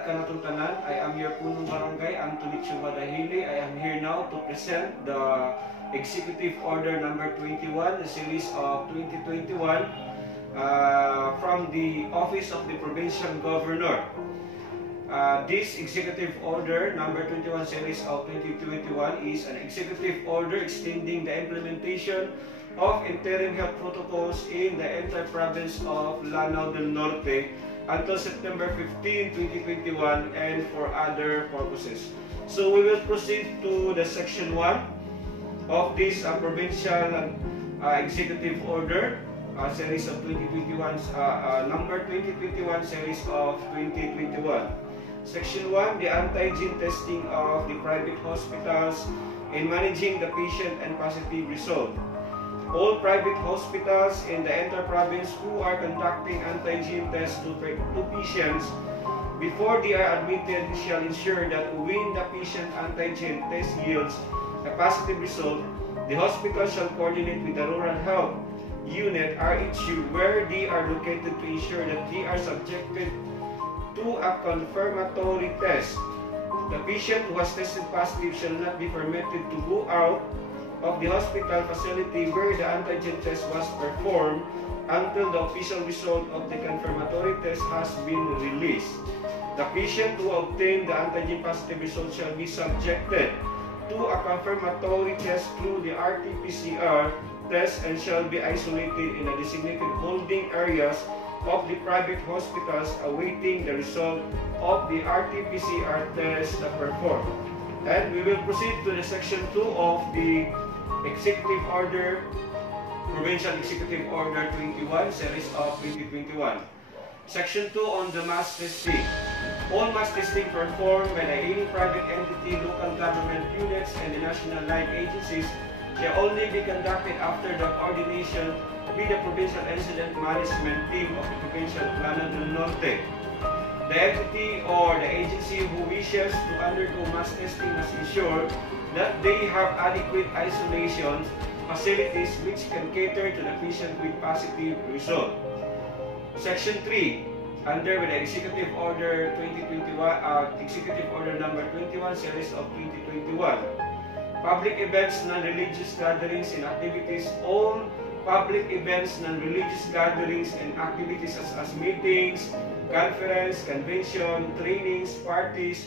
Kaagad kanatong tanan. I am your punong barangay, Anthony Chumadahili. I am here now to present the Executive Order number 21, the series of 2021, from the Office of the Provincial Governor. This Executive Order number 21 series of 2021 is an executive order extending the implementation of interim health protocols in the entire province of Lanao del Norte until September 15, 2021 and for other purposes. So we will proceed to the section 1 of this provincial executive order series of 2021, number 2021 series of 2021. Section 1, the antigen testing of the private hospitals in managing the patient and positive result. All private hospitals in the entire province who are conducting antigen tests to patients before they are admitted shall ensure that when the patient antigen test yields a positive result, the hospital shall coordinate with the rural health unit RHU where they are located to ensure that they are subjected to a confirmatory test. The patient who has tested positive shall not be permitted to go out of the hospital facility where the antigen test was performed until the official result of the confirmatory test has been released. The patient who obtained the antigen positive result shall be subjected to a confirmatory test through the RT-PCR test and shall be isolated in the designated holding areas of the private hospitals awaiting the result of the RT-PCR test performed. And we will proceed to the section 2 of the Executive Order, Provincial Executive Order 21, series of 2021. Section 2 on the mass testing. All mass testing performed by any private entity, local government units, and the national line agencies shall only be conducted after the coordination with the Provincial Incident Management Team of the Provincial Lanao del Norte. The entity or the agency who wishes to undergo mass testing must ensure that they have adequate isolation facilities which can cater to the patient with positive result. Section 3, under the Executive Order 2021, Executive Order number 21, series of 2021. Public events, non-religious gatherings and activities. All public events, non-religious gatherings and activities as meetings, conference, convention, trainings, parties,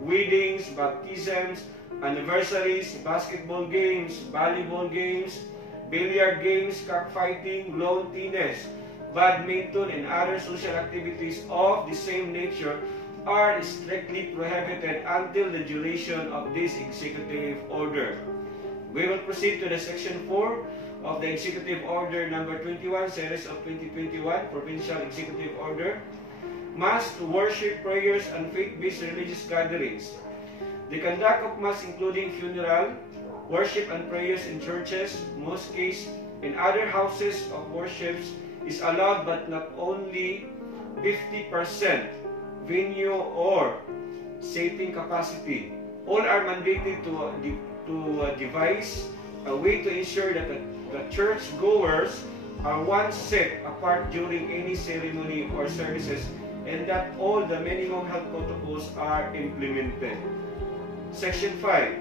weddings, baptisms, anniversaries, basketball games, volleyball games, billiard games, cockfighting, lawn tennis, badminton, and other social activities of the same nature are strictly prohibited until the duration of this executive order. We will proceed to the section 4 of the Executive Order number 21, series of 2021, Provincial Executive Order. Mass worship, prayers, and faith-based religious gatherings. The conduct of mass including funeral, worship and prayers in churches, mosques, and other houses of worship is allowed but not only 50% venue or seating capacity. All are mandated to devise a way to ensure that the church goers are one set apart during any ceremony or services and that all the minimum health protocols are implemented. Section 5.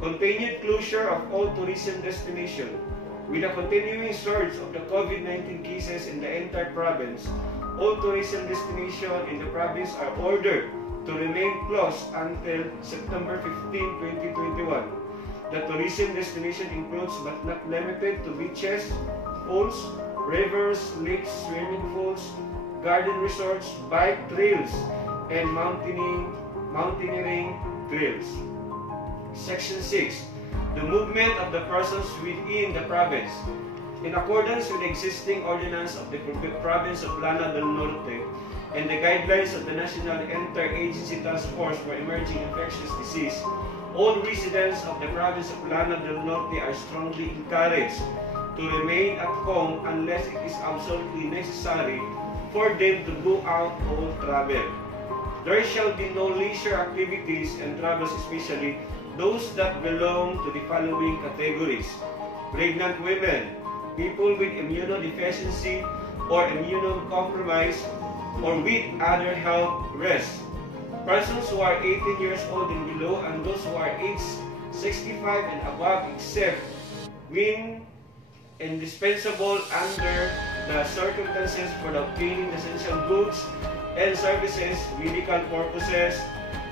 Continued closure of all tourism destinations. With the continuing surge of the COVID-19 cases in the entire province, all tourism destinations in the province are ordered to remain closed until September 15, 2021. The tourism destination includes but not limited to beaches, pools, rivers, lakes, swimming pools, garden resorts, bike trails, and mountaineering trails. Section 6. The movement of the persons within the province. In accordance with the existing ordinance of the province of Lanao del Norte and the guidelines of the National Interagency Task Force for Emerging Infectious Disease, all residents of the province of Lanao del Norte are strongly encouraged to remain at home unless it is absolutely necessary for them to go out or travel. There shall be no leisure activities and travels, especially those that belong to the following categories: pregnant women, people with immunodeficiency or immunocompromised or with other health risks, persons who are 18 years old and below, and those who are aged 65 and above, except when indispensable under the circumstances for the obtaining essential goods and services, medical purposes,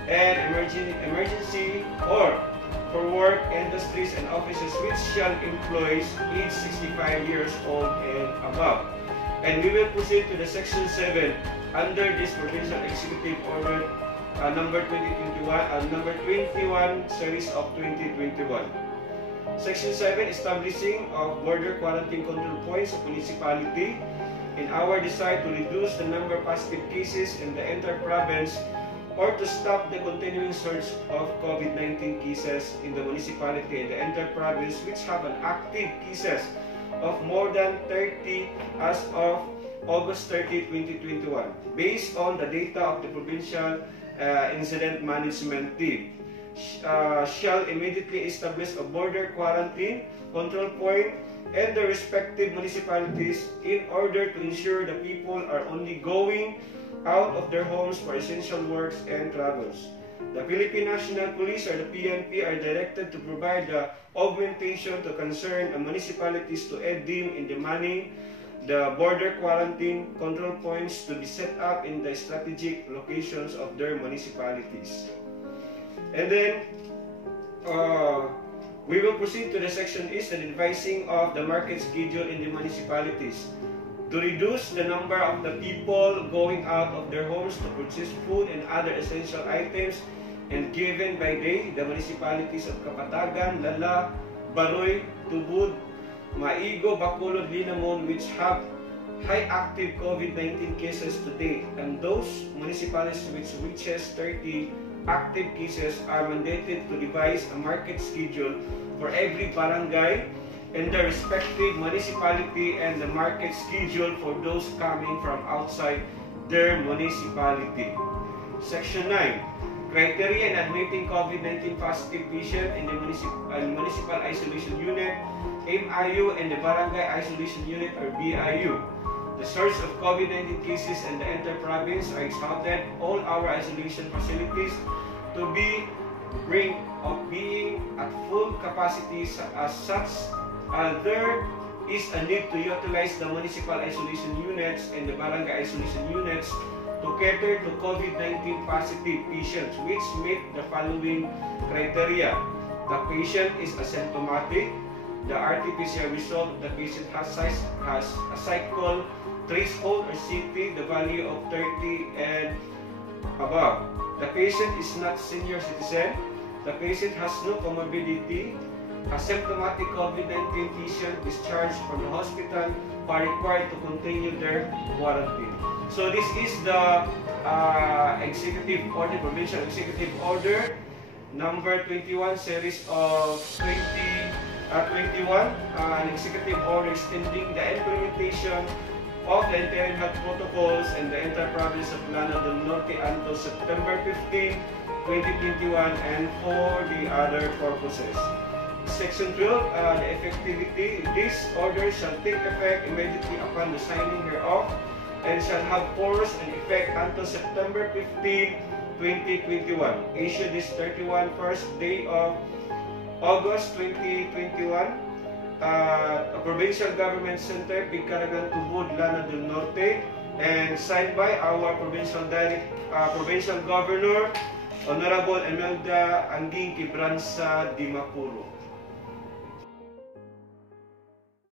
and emergency, or for work, industries, and offices which shall employ age 65 years old and above. And we will proceed to the Section 7 under this Provincial Executive Order number 21 series of 2021. Section 7, establishing of border quarantine control points of municipality. In our desire to reduce the number of positive cases in the entire province, or to stop the continuing surge of COVID-19 cases in the municipality and the entire province, which have an active cases of more than 30 as of August 30, 2021, based on the data of the Provincial Incident Management Team, shall immediately establish a border quarantine control point and the respective municipalities in order to ensure the people are only going out of their homes for essential works and travels. The Philippine National Police or the PNP are directed to provide the augmentation to concerned municipalities to aid them in demanding the border quarantine control points to be set up in the strategic locations of their municipalities. And then we will proceed to the section is the devising of the market schedule in the municipalities to reduce the number of the people going out of their homes to purchase food and other essential items, and given by day the municipalities of Kapatagan, Lala, Baroy, Tubod, Maigo, Bacolod, Linamon, which have high active COVID-19 cases today, and those municipalities which reaches 30 active cases are mandated to devise a market schedule for every barangay and the respective municipality, and the market schedule for those coming from outside their municipality. Section 9. Criteria in admitting COVID-19 positive patient in the municipal isolation unit, MIU, and the barangay isolation unit or BIU. The source of COVID-19 cases in the entire province are exhausted. All our isolation facilities to be being at full capacity. As such, there is a need to utilize the municipal isolation units and the barangay isolation units to cater to COVID-19 positive patients which meet the following criteria. The patient is asymptomatic. The RT-PCR result of the patient has a cycle threshold or CT, the value of 30 and above. The patient is not senior citizen. The patient has no comorbidity. Asymptomatic COVID-19 patient discharged from the hospital are required to continue their quarantine. So this is the executive order, provincial executive order number 21 series of 2021, an executive order extending the implementation of the interim health protocols in the entire province of Lanao del Norte until September 15, 2021, and for the other purposes. Section 12, the effectivity. This order shall take effect immediately upon the signing hereof and shall have force and effect until September 15, 2021. Issued this 1st day of August 2021. A Provincial Government Center, Bicaragan, Tubod, Lanao del Norte, and signed by our Provincial Governor, Honorable Imelda Anguing Quebranza Dimapuro.